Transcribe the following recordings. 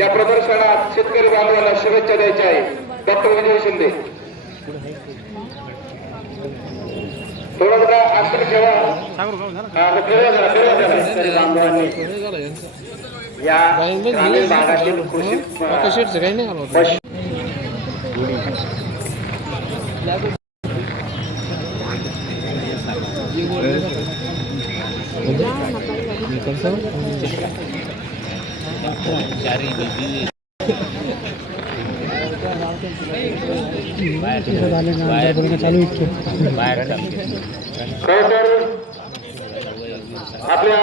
या प्रदर्शनात शेतकरी बांधवांना शुभेच्छा द्यायच्या आहे डॉक्टर विजय शिंदे. थोडा जरा ठेवा या ग्रामीण भागातील कृषी काही नाही आलो पशु चालू आपल्या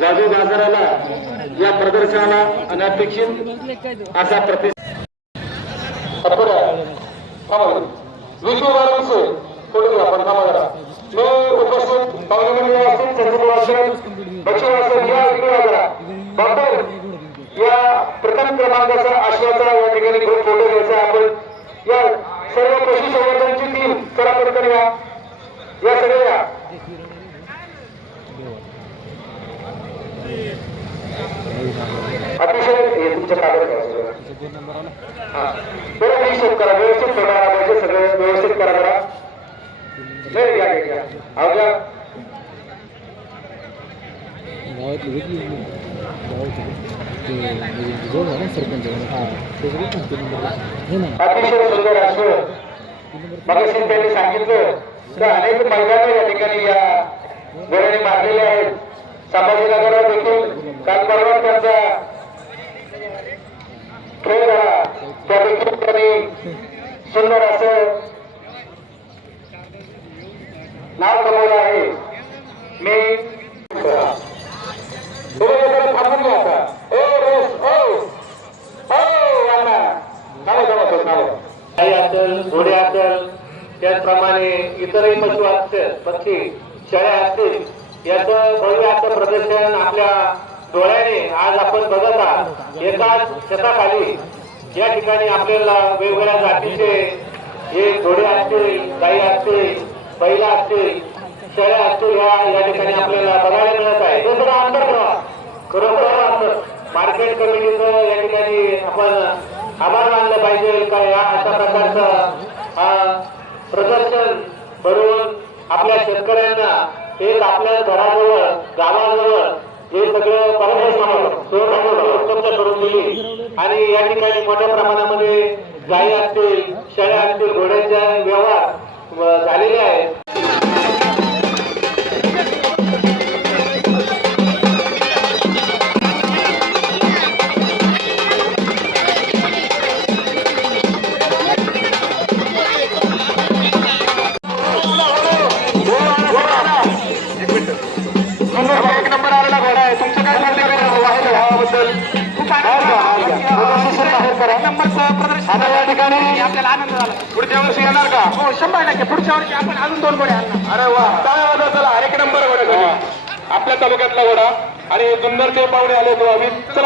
जागो गाजराला या प्रदर्शनाला अनपेक्षित असा प्रतिसाद विष्णू वारांचे थोडी आपण थांबा मी उपस्थित पाहुणे मंडळी असतील चंद्रपूर असेल दक्षिण असेल या इकडे या जरा डॉक्टर या प्रथम महत्त्वाचा या ठिकाणी खूप फोटो घ्यायचा आपण या सर्व पशुसंवर्धनची टीम चला पटकन या. या सगळे या. अतिशय तुमच्या कागद हा. बरं हिशोब करा. व्यवस्थित फोटो पाहिजे सगळं व्यवस्थित करा जरा. नाही या घ्या, अतिशय सुंदर असं मगाशी त्यांनी सांगितलं. की अनेक महिलांना या ठिकाणी या गोळ्याने मारलेले आहेत. संभाजीनगरला देखील काल परवा त्यांचा खेळ झाला. त्या देखील त्यांनी सुंदर असं नाव कमवलं आहे. मी थांबा तो असेल घोडे असेल त्याचप्रमाणे इतरही पशु असतील पक्षी शेळ्या असतील याचं भव्य असं प्रदर्शन आपल्या डोळ्याने आज आपण बघत आहात. एकाच छताखाली या ठिकाणी आपल्याला वेगवेगळ्या जातीचे हे घोडे असतील गाई असतील बैला असतील शेळ्या असतील ह्या या ठिकाणी आपल्याला बघायला मिळत आहे. दुसरं अंतर्गत खरोखर मार्केट कमिटीचं या ठिकाणी आपण आभार मानलं पाहिजे का या अशा प्रकारचं हा प्रदर्शन करून आपल्या शेतकऱ्यांना एक आपल्या घराजवळ गावाजवळ हे सगळं परमेश्वर उपलब्ध करून दिली. आणि या ठिकाणी मोठ्या प्रमाणामध्ये गायी असतील शेळ्या असतील घोड्यांचे व्यवहार आनंद झाला. पुढच्या वर्षी येणार का? हो शंभर टक्के. पुढच्या वर्षी आपण अजून दोन आणणार. अरे वा. काय चला एक नंबर आपल्या तालुक्यातला घोडा आणि जुन्नरचे पाहुणे आले तो चला.